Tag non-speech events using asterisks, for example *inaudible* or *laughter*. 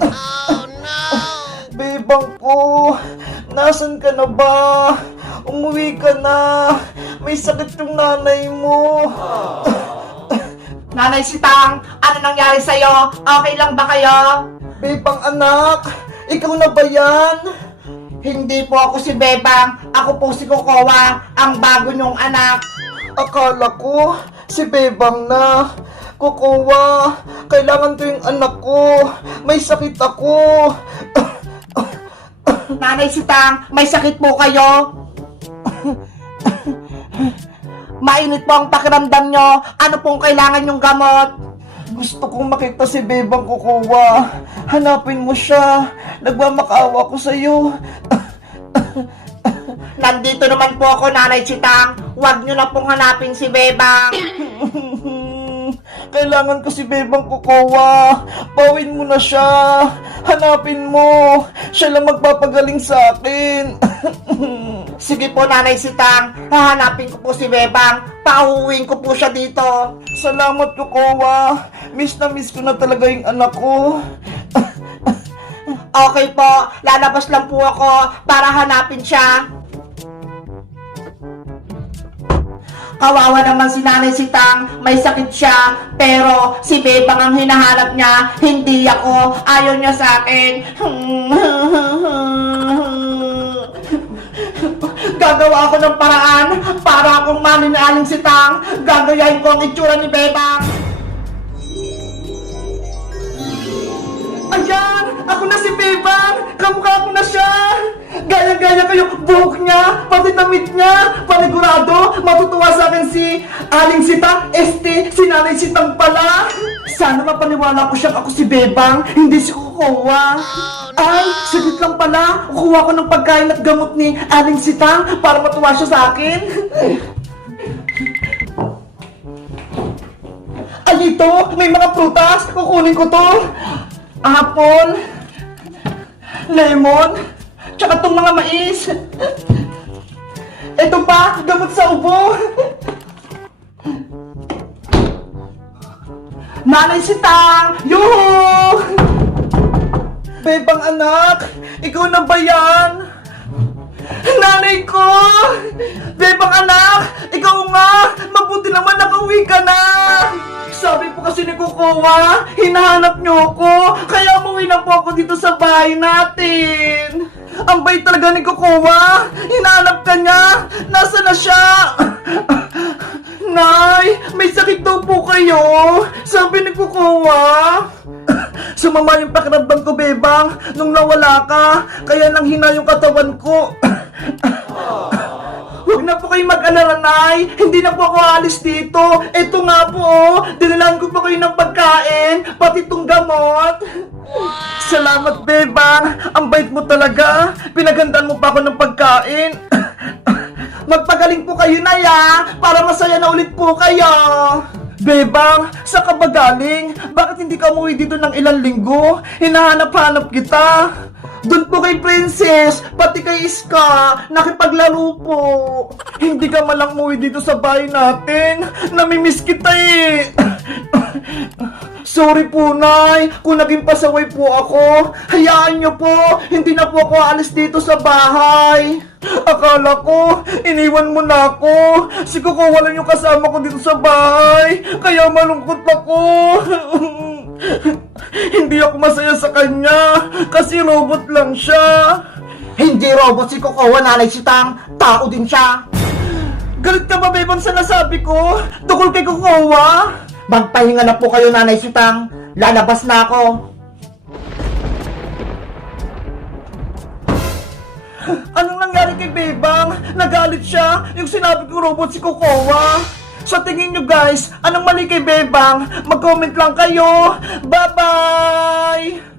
*laughs* Bebang ko, nasan ka na ba? Umuwi ka na. May sakit yung nanay mo. *laughs* Nanay Sitang, ano nangyari sa'yo? Okay lang ba kayo? Bebang anak, ikaw na ba yan? Hindi po ako si Bebang. Ako po si Kokowa, ang bago niyong anak. Akala ko, si Bebang na. Kukuha, kailangan ko yung anak ko. May sakit ako. Nanay Sitang, may sakit po kayo? Mainit po ang pakiramdam nyo. Ano pong kailangan yung gamot? Gusto kong makita si Bebang kukuha. Hanapin mo siya. Nagmamakaawa ko sa'yo. Nandito naman po ako, Nanay Sitang. Huwag nyo na pong hanapin si Bebang. *coughs* Kailangan ko si Bebang kukuha. Pawin mo na siya. Hanapin mo. Siya lang magpapagaling sa akin. *laughs* Sige po, Nanay Sitang. Hahanapin ko po si Bebang. Pauwiin ko po siya dito. Salamat kukuha. Miss na miss ko na talaga yung anak ko. *laughs* Okay po, lalabas lang po ako para hanapin siya. Kawawa naman si Nanay Sitang, may sakit siya, pero si Bebang ang hinahanap niya, hindi ako, ayaw niya sa akin. *laughs* Gagawa ako ng paraan para akong maninaling sitang, gagayahin ko ang itsura ni Bebang. Ayan! Ako na si Bebang! Kamukha ko na siya! Gaya-gaya kayo buhok niya, pati damit niya, panigurado, matutuwa sa akin si Aling Sitang, este, si Nanay Sitang pala! Sana mapaniwala ko siyang ako si Bebang, hindi si Kukuha. Ay, saglit lang pala, kukuha ko ng pagkain at gamot ni Aling Sitang para matuwa siya sa akin. Ay, ito! May mga prutas! Kukunin ko to! Apple! Lemon! Tsaka itong mga mais! Ito pa! Gamot sa ubo! Nanay si Tang! Yuhu! Bebang anak! Ikaw na ba yan? Nanay ko! Bebang anak! Ikaw nga! Mabuti naman nakauwi ka na! Sabi po kasi ni Kukuha, hinahanap niyo ako, kaya umuwi na po ako dito sa bahay natin. Ang bait talaga ni Kukuha, ka niya, nasa na siya? Nay, may sakit daw po kayo, sabi ni Kukuha. Sumama yung pakiramdam ko, Bebang, nung nawala ka, kaya nang hina yung katawan ko. Huwag na po kayo mag-alala, Nay. Hindi na po ako alis dito. Ito nga po, oh. Dinilan ko pa kayo ng pagkain, pati itong gamot. Salamat, Bebang. Ang bait mo talaga. Pinagandaan mo pa ako ng pagkain. Magpagaling po kayo, Nay, ah, para masaya na ulit po kayo. Bebang, sa ka ba galing? Bakit hindi ka umuwi dito ng ilang linggo? Hinahanap-hanap kita. Doon po kay Princess, pati kay Iska, nakipaglaro po. Hindi ka malang umuwi dito sa bahay natin. Namimiss kita eh. *coughs* Sorry po, Nay, kung naging pasaway po ako. Hayaan niyo po, hindi na po ako alis dito sa bahay. Akala ko, iniwan mo na ako. Si Coco wala yung kasama ko dito sa bahay. Kaya malungkot ako. *laughs* Hindi ako masaya sa kanya. Kasi robot lang siya. Hindi robot si Kokowa, Nanay Sitang, tao din siya. Galit ka ba, Bebang, sa nasabi ko? Tukol kay Kukowa? Magpahinga na po kayo, Nanay Sitang. Lalabas na ako. Kay Bebang? Nagalit siya yung sinabi ko robot si Kokowa. Sa tingin nyo guys, anong mali kay Bebang? Mag-comment lang kayo. Bye-bye!